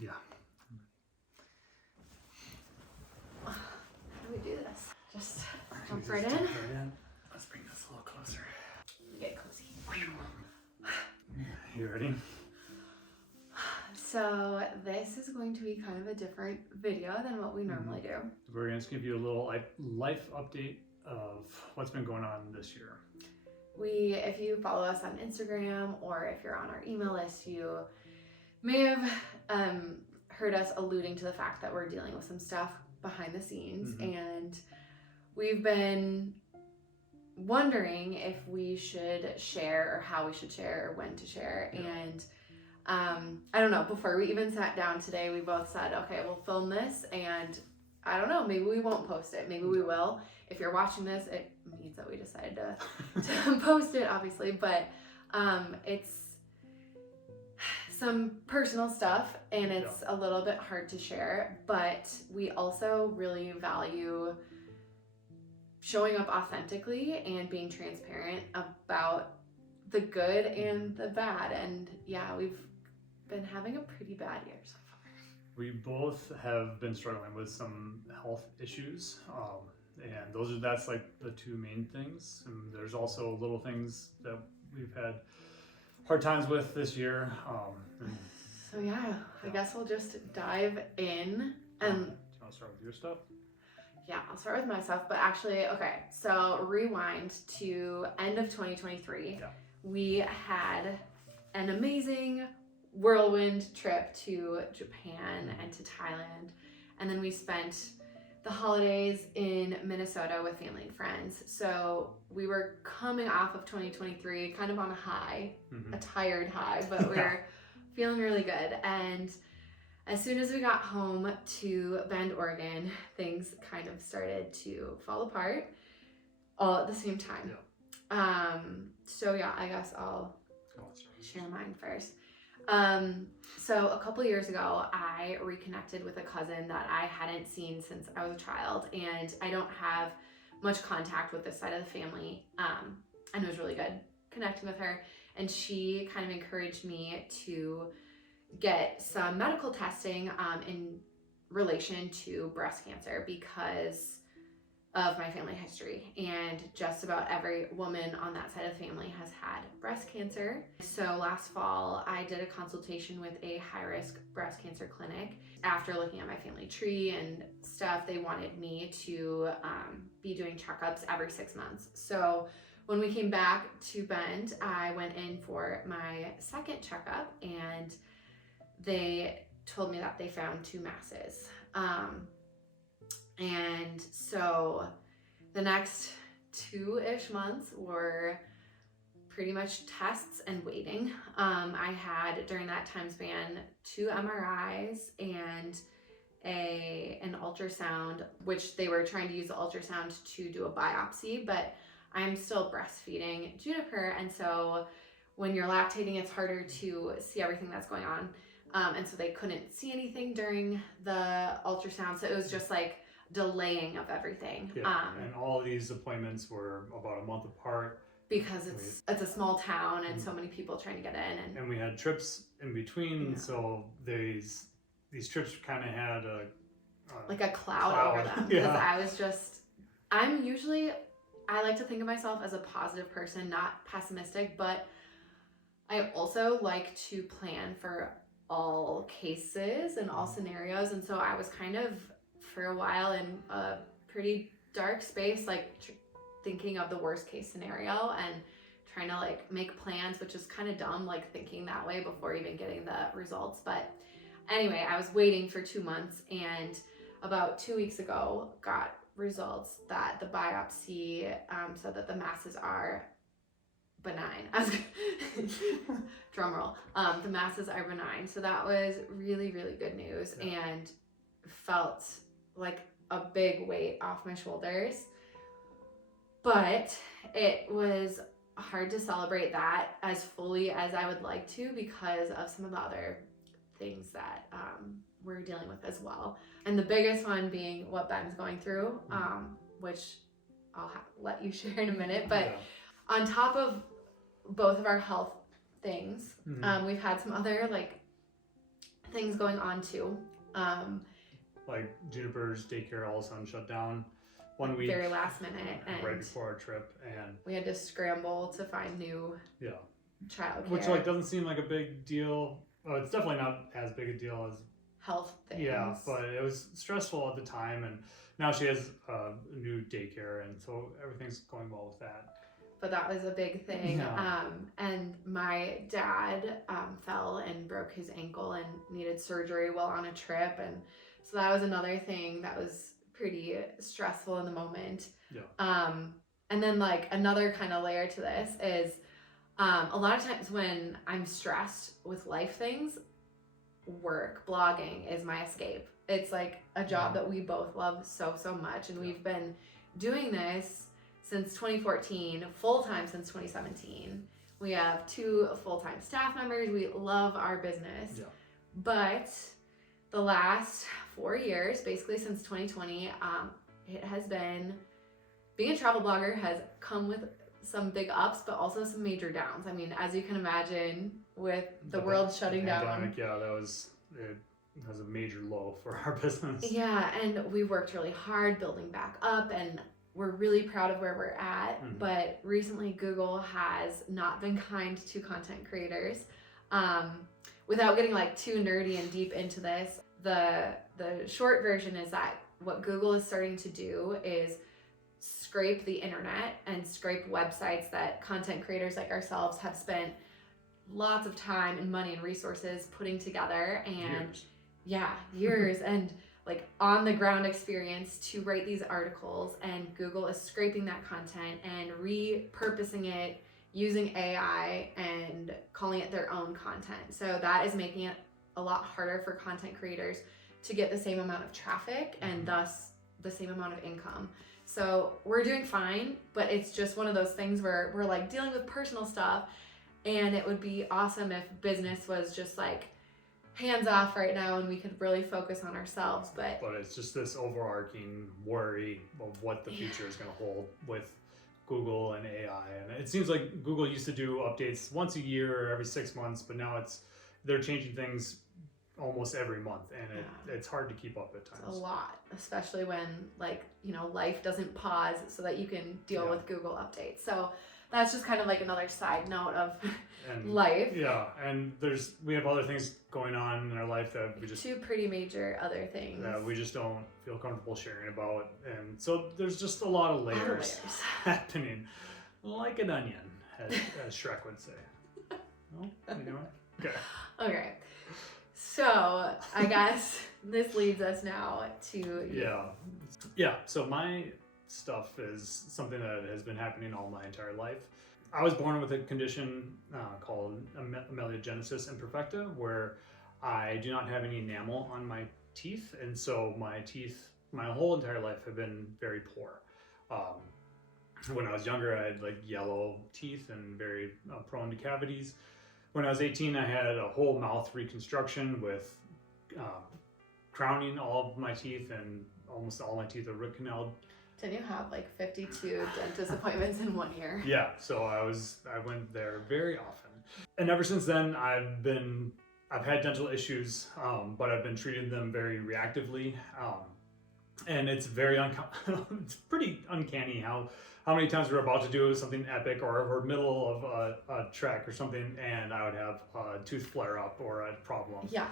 Yeah. How do we do this? Just jump right in? Let's bring this a little closer. Get cozy. You ready? So this is going to be kind of a different video than what we normally do. We're going to give you a little life update of what's been going on this year. If you follow us on Instagram or if you're on our email list, you may have heard us alluding to the fact that we're dealing with some stuff behind the scenes, and we've been wondering if we should share or how we should share or when to share. And I don't know, before we even sat down today, we both said, okay, we'll film this, and I don't know, maybe we won't post it, maybe we will. If you're watching this, it means that we decided to post it, obviously, but it's some personal stuff, and it's a little bit hard to share, but we also really value showing up authentically and being transparent about the good and the bad. And yeah, we've been having a pretty bad year so far. We both have been struggling with some health issues, and that's like the two main things. And there's also little things that we've had hard times with this year. So yeah, I guess we'll just dive in. And do you want to start with your stuff? Yeah, I'll start with my stuff, but actually, okay, so rewind to end of 2023. Yeah. We had an amazing whirlwind trip to Japan and to Thailand, and then we spent the holidays in Minnesota with family and friends. So we were coming off of 2023 kind of on a high, a tired high, but we were feeling really good. And as soon as we got home to Bend, Oregon, things kind of started to fall apart all at the same time. Yeah. So yeah, I guess I'll share mine first. So a couple years ago, I reconnected with a cousin that I hadn't seen since I was a child, and I don't have much contact with this side of the family. And it was really good connecting with her, and she kind of encouraged me to get some medical testing in relation to breast cancer because of my family history, and just about every woman on that side of the family has had breast cancer. So last fall I did a consultation with a high-risk breast cancer clinic. After looking at my family tree and stuff, they wanted me to be doing checkups every 6 months. So when we came back to Bend, I went in for my second checkup, and they told me that they found 2 masses. And so the next 2-ish months were pretty much tests and waiting. I had, during that time span, 2 MRIs and an ultrasound, which they were trying to use the ultrasound to do a biopsy, but I'm still breastfeeding Juniper, and so when you're lactating, it's harder to see everything that's going on. And so they couldn't see anything during the ultrasound, so it was just like delaying of everything. And all these appointments were about a month apart because it's a small town and so many people trying to get in, and we had trips in between. So these trips kind of had a cloud over them, because I like to think of myself as a positive person, not pessimistic, but I also like to plan for all cases and all scenarios. And so I was kind of, for a while, in a pretty dark space, like thinking of the worst case scenario and trying to like make plans, which is kind of dumb, like thinking that way before even getting the results. But anyway, I was waiting for 2 months, and about 2 weeks ago got results that the biopsy said that the masses are benign. Drum roll. The masses are benign. So that was really, really good news, and felt like a big weight off my shoulders. But it was hard to celebrate that as fully as I would like to because of some of the other things that we're dealing with as well. And the biggest one being what Ben's going through, which I'll let you share in a minute. But on top of both of our health things, we've had some other like things going on too. Like Juniper's daycare all of a sudden shut down 1 week, Very last minute, and right before our trip, and we had to scramble to find new yeah, childcare. which like doesn't seem like a big deal. Oh, it's definitely not as big a deal as health things. yeah, but it was stressful at the time, and now she has a new daycare, and so everything's going well with that. But that was a big thing. Yeah. And my dad fell and broke his ankle and needed surgery while on a trip, and so that was another thing that was pretty stressful in the moment. Yeah. And then like another kind of layer to this is a lot of times when I'm stressed with life things, work, blogging is my escape. It's like a job that we both love so much, and we've been doing this since 2014, full-time since 2017. We have 2 full-time staff members. We love our business. Yeah. But the last 4 years, basically since 2020, it has been, being a travel blogger has come with some big ups, but also some major downs. I mean, as you can imagine, with the world shutting down. Yeah, it was a major low for our business. Yeah, and we worked really hard building back up, and we're really proud of where we're at. Mhm. But recently, Google has not been kind to content creators. Without getting like too nerdy and deep into this, the short version is that what Google is starting to do is scrape the internet and scrape websites that content creators like ourselves have spent lots of time and money and resources putting together, and years and like on the ground experience to write these articles, and Google is scraping that content and repurposing it using AI and calling it their own content. So that is making it a lot harder for content creators to get the same amount of traffic and thus the same amount of income. So we're doing fine, but it's just one of those things where we're like dealing with personal stuff, and it would be awesome if business was just like hands off right now and we could really focus on ourselves. But it's just this overarching worry of what the future is going to hold with Google and AI. And it seems like Google used to do updates once a year or every 6 months, but now they're changing things almost every month, and it's hard to keep up at times. It's a lot, especially when like, you know, life doesn't pause so that you can deal with Google updates. So that's just kind of like another side note of life. Yeah, and we have other things going on in our life that we just 2 pretty major other things that we just don't feel comfortable sharing about, and so there's just a lot of layers happening, like an onion, as Shrek would say. No, anyway, okay. So I guess this leads us now to So my stuff is something that has been happening all my entire life. I was born with a condition called ameliogenesis imperfecta, where I do not have any enamel on my teeth, and so my teeth, my whole entire life, have been very poor. When I was younger, I had like yellow teeth and very prone to cavities. When I was 18, I had a whole mouth reconstruction with crowning all of my teeth, and almost all my teeth are root canaled. Didn't you have like 52 dentist appointments in 1 year? Yeah, so I went there very often. And ever since then, I've had dental issues, but I've been treating them very reactively. And it's very it's pretty uncanny how many times we're about to do something epic, or we're middle of a trek or something, and I would have a tooth flare up or a problem. Yeah,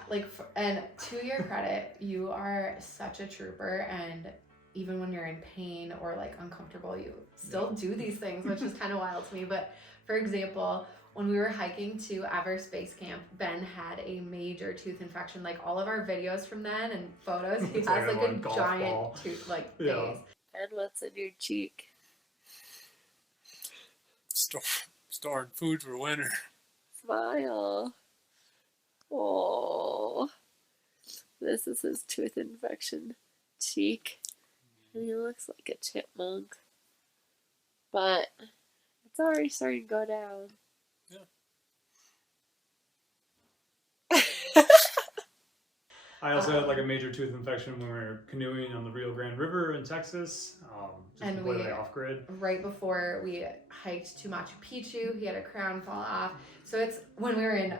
and to your credit, you are such a trooper, and even when you're in pain or like uncomfortable, you still do these things, which is kind of wild to me. But for example, when we were hiking to Everest Base Camp, Ben had a major tooth infection. Like all of our videos from then and photos, he has like a giant tooth like face. And what's in your cheek? Storing food for winter. Smile. Oh, this is his tooth infection cheek. And he looks like a chipmunk. But it's already starting to go down. Yeah. I also had like a major tooth infection when we were canoeing on the Rio Grande River in Texas, just completely off grid. Right before we hiked to Machu Picchu, he had a crown fall off. So it's when we were in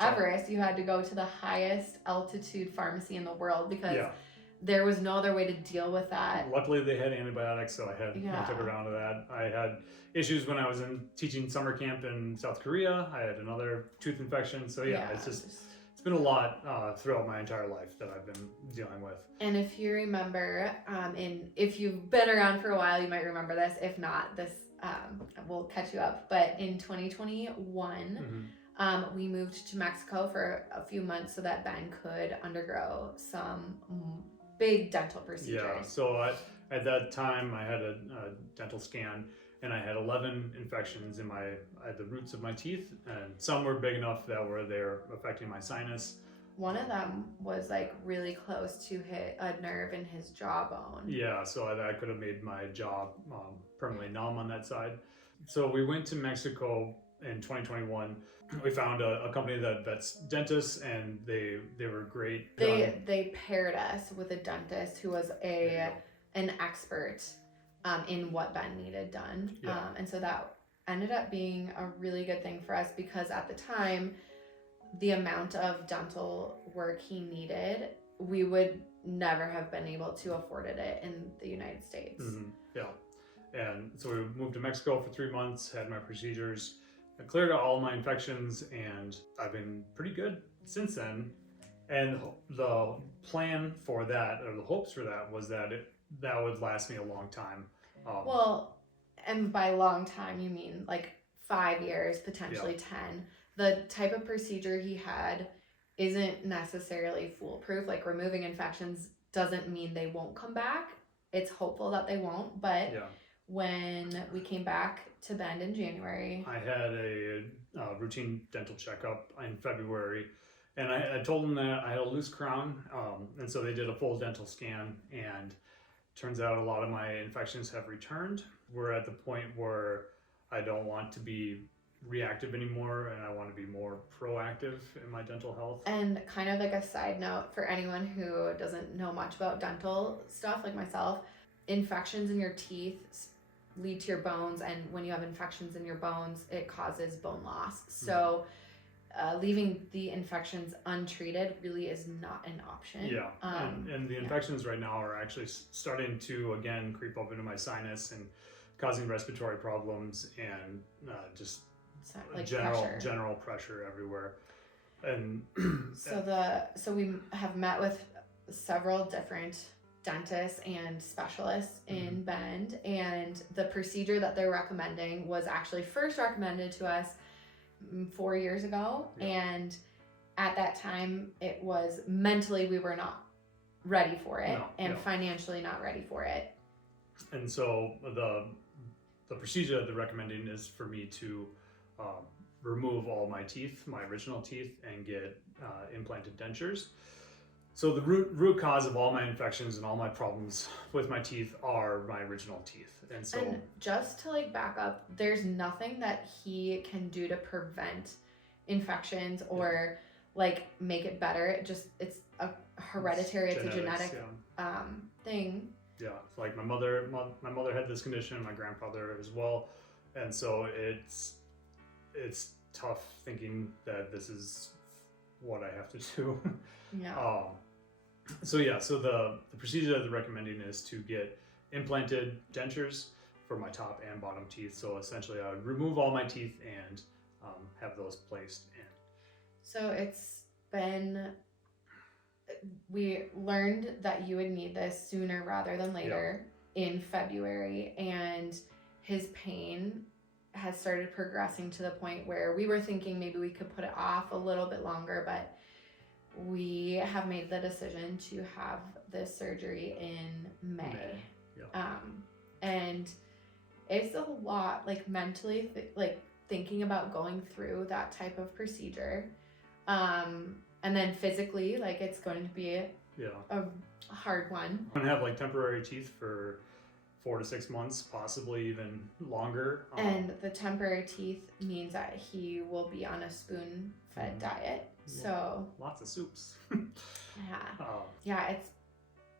Everest, you had to go to the highest altitude pharmacy in the world because Yeah. there was no other way to deal with that. Luckily, they had antibiotics, so I Yeah. took a round of that. I had issues when I was in teaching summer camp in South Korea. I had another tooth infection. So yeah, it's been a lot throughout my entire life that I've been dealing with. And if you remember, if you've been around for a while, you might remember this. If not, this will catch you up. But in 2021, we moved to Mexico for a few months so that Ben could undergo some big dental procedures. Yeah, so at that time I had a dental scan and I had 11 infections in the roots of my teeth, and some were big enough that they're affecting my sinus. One of them was like really close to hit a nerve in his jawbone. Yeah, so that could have made my jaw permanently numb on that side. So we went to Mexico in 2021. We found a company that vets dentists, and they were great. They paired us with a dentist who was an expert in what Ben needed done. Yeah. And so that ended up being a really good thing for us because at the time, the amount of dental work he needed, we would never have been able to afford it in the United States. Yeah. And so we moved to Mexico for 3 months, had my procedures, I cleared out all my infections, and I've been pretty good since then. And the plan for that, or the hopes for that, was that that would last me a long time. Well, and by long time, you mean like 5 years, potentially 10. The type of procedure he had isn't necessarily foolproof. Like removing infections doesn't mean they won't come back. It's hopeful that they won't, but when we came back to Bend in January, I had a routine dental checkup in February, and I told them that I had a loose crown, and so they did a full dental scan, and turns out a lot of my infections have returned. We're at the point where I don't want to be reactive anymore, and I want to be more proactive in my dental health. And kind of like a side note for anyone who doesn't know much about dental stuff like myself, infections in your teeth lead to your bones, and when you have infections in your bones, it causes bone loss. So leaving the infections untreated really is not an option. Yeah, and the infections right now are actually starting to again creep up into my sinus and causing respiratory problems and just like general pressure everywhere. And so we have met with several different dentists and specialists in Bend, and the procedure that they're recommending was actually first recommended to us 4 years ago, and at that time it was mentally we were not ready for it, financially not ready for it. And so the procedure that they're recommending is for me to remove all my teeth, my original teeth, and get implanted dentures. So the root cause of all my infections and all my problems with my teeth are my original teeth. And so, and just to like back up, there's nothing that he can do to prevent infections or like make it better. It's a hereditary, it's a genetic thing. Yeah, like my mother had this condition, my grandfather as well, and so it's tough thinking that this is what I have to do. Yeah. So the procedure that they're recommending is to get implanted dentures for my top and bottom teeth. So essentially I would remove all my teeth and have those placed in. So we learned that you would need this sooner rather than later in February, and his pain has started progressing to the point where we were thinking maybe we could put it off a little bit longer, but we have made the decision to have this surgery in May. And it's a lot, like mentally, like thinking about going through that type of procedure. And then physically, like it's going to be a hard one. I'm gonna have like temporary teeth for 4 to 6 months, possibly even longer. And the temporary teeth means that he will be on a spoon-fed diet. So lots of soups. It's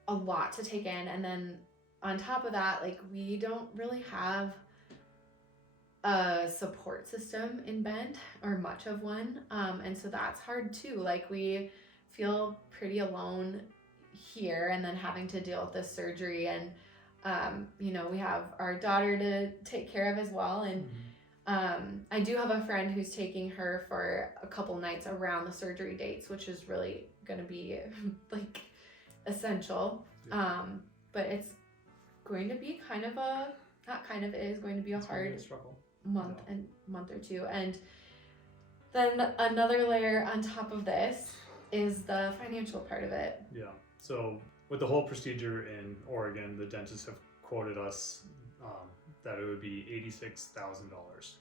a lot to take in, and then on top of that, like we don't really have a support system in Bend, or much of one. And so that's hard too. Like, we feel pretty alone here, and then having to deal with this surgery, and you know, we have our daughter to take care of as well. And I do have a friend who's taking her for a couple nights around the surgery dates, which is really going to be like essential. But it's going to be kind of a, not kind of, it is going to be a It's gonna be hard a struggle. month or two. And then another layer on top of this is the financial part of it. Yeah. So with the whole procedure in Oregon, the dentists have quoted us that it would be $86,000.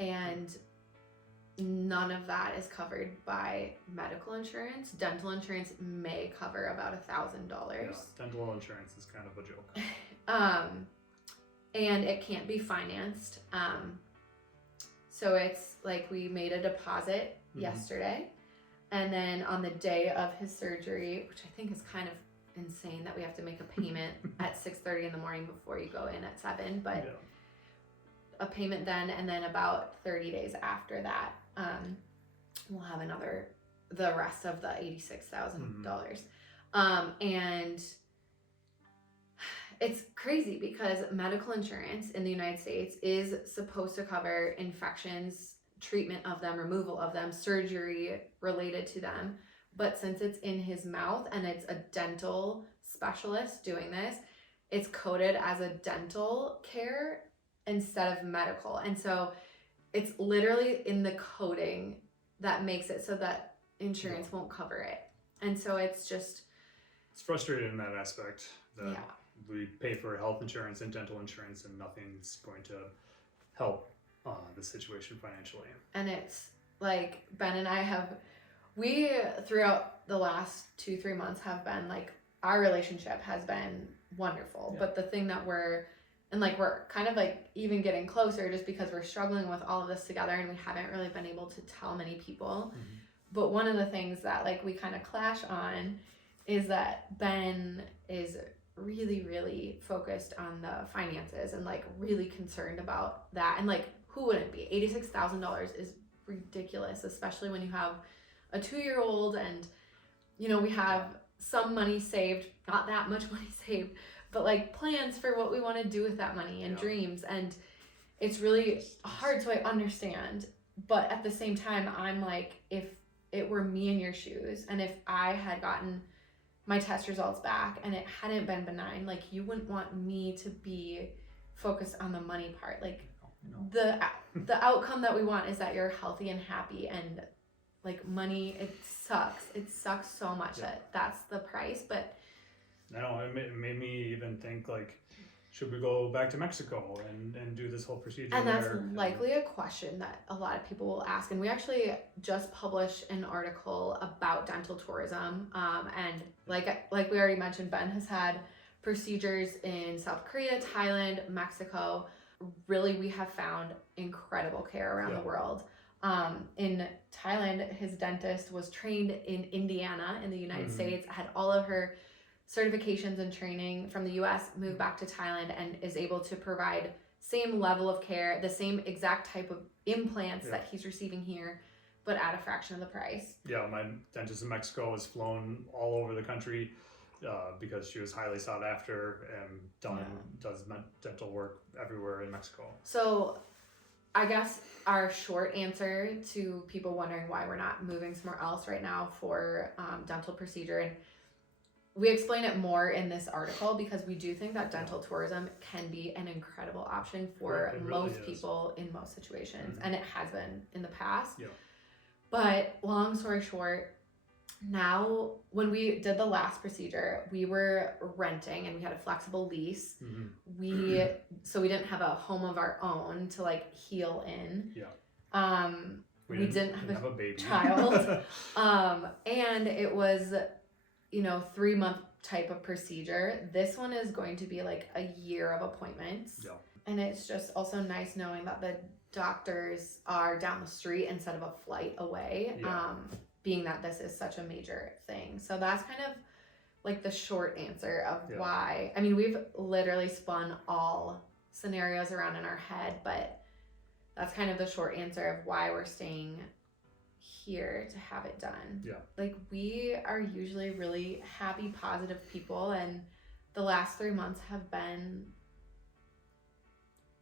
And none of that is covered by medical insurance. Dental insurance may cover about $1,000. Yeah, dental insurance is kind of a joke. And it can't be financed. So it's like, we made a deposit yesterday, and then on the day of his surgery, which I think is kind of insane that we have to make a payment at 6:30 in the morning before you go in at 7, but Yeah. a payment then, and then about 30 days after that, we'll have the rest of the $86,000. And it's crazy because medical insurance in the United States is supposed to cover infections, treatment of them, removal of them, surgery related to them. But since it's in his mouth and it's a dental specialist doing this, it's coded as a dental care instead of medical. And so it's literally in the coding that makes it so that insurance won't cover it. And so it's just, It's frustrating in that aspect that yeah. we pay for health insurance and dental insurance, and nothing's going to help the situation financially. And it's like, Ben and I we throughout the last 2-3 months have been like, our relationship has been wonderful. Yeah. But the thing that we're kind of like even getting closer, just because we're struggling with all of this together, and we haven't really been able to tell many people. But one of the things that like we kind of clash on is that Ben is really, really focused on the finances and like really concerned about that. And like, who wouldn't be? $86,000 is ridiculous, especially when you have a 2-year-old, and you know, we have some money saved, not that much money saved, but like plans for what we want to do with that money and dreams. And it's really hard. So I understand, but at the same time, I'm like, if it were me in your shoes, and if I had gotten my test results back and it hadn't been benign, like, you wouldn't want me to be focused on the money part. Like, the outcome that we want is that you're healthy and happy. And like, money, it sucks so much that that's the price. But No, it made me even think, like, should we go back to Mexico and do this whole procedure and that's there? likely a question that a lot of people will ask. And we actually just published an article about dental tourism. And like we already mentioned, Ben has had procedures in South Korea, Thailand, Mexico. Really, we have found incredible care around the world. In Thailand, his dentist was trained in Indiana in the United States, had all of her certifications and training from the US, moved back to Thailand, and is able to provide same level of care, the same exact type of implants that he's receiving here, but at a fraction of the price. Yeah, my dentist in Mexico has flown all over the country because she was highly sought after and does dental work everywhere in Mexico. So I guess our short answer to people wondering why we're not moving somewhere else right now for dental procedure, and we explain it more in this article, because we do think that dental tourism can be an incredible option for It really most is. people in most situations, and it has been in the past. Yeah. But long story short, now when we did the last procedure, we were renting and we had a flexible lease. So we didn't have a home of our own to like heal in. Yeah. We didn't have a baby. child. And it was, 3-month type of procedure. This one is going to be like a year of appointments. Yeah. And it's just also nice knowing that the doctors are down the street instead of a flight away. Yeah. Being that this is such a major thing. So that's kind of like the short answer of why. I mean, we've literally spun all scenarios around in our head, but that's kind of the short answer of why we're staying here to have it done. Yeah. Like, we are usually really happy, positive people, and the last 3 months have been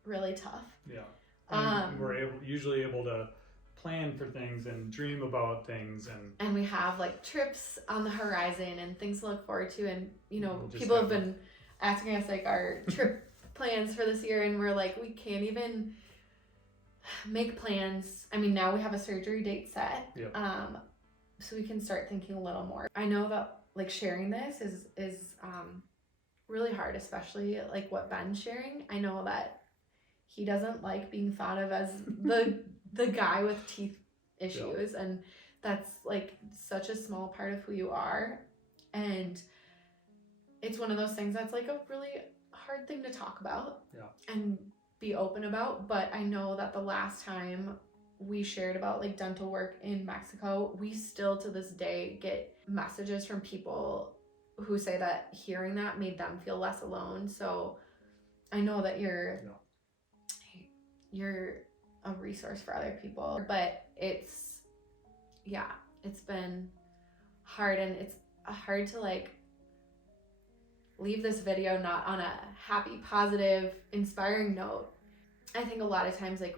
really tough. Yeah. And Um, we're usually able to plan for things and dream about things, and we have like trips on the horizon and things to look forward to, and you know, Just people have have been asking us like our trip plans for this year, and we're like, we can't even make plans. I mean, now we have a surgery date set. Yep. So we can start thinking a little more. I know that like sharing this is really hard, especially like what Ben's sharing. I know that he doesn't like being thought of as the guy with teeth issues, and that's like such a small part of who you are, and it's one of those things that's like a really hard thing to talk about and be open about. But I know that the last time we shared about like dental work in Mexico, we still to this day get messages from people who say that hearing that made them feel less alone. So I know that you're a resource for other people, but it's been hard, and it's hard to like leave this video not on a happy, positive, inspiring note. I think a lot of times, like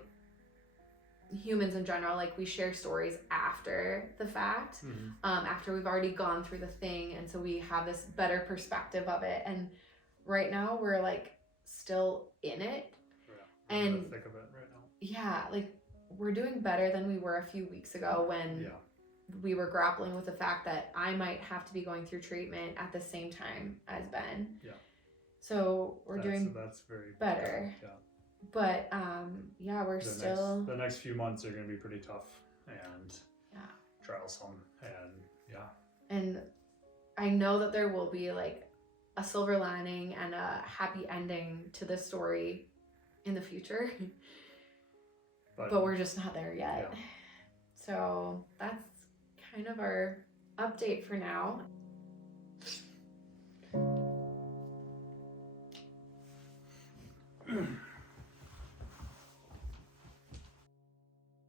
humans in general, like we share stories after the fact, after we've already gone through the thing, and so we have this better perspective of it. And right now we're like still in it, in the thick of it right now. yeah, like we're doing better than we were a few weeks ago when we were grappling with the fact that I might have to be going through treatment at the same time as Ben. Yeah. So that's very better. Yeah. But we're still the next few months are going to be pretty tough and trialsome, and I know that there will be like a silver lining and a happy ending to this story in the future. But we're just not there yet. Yeah. So that's kind of our update for now.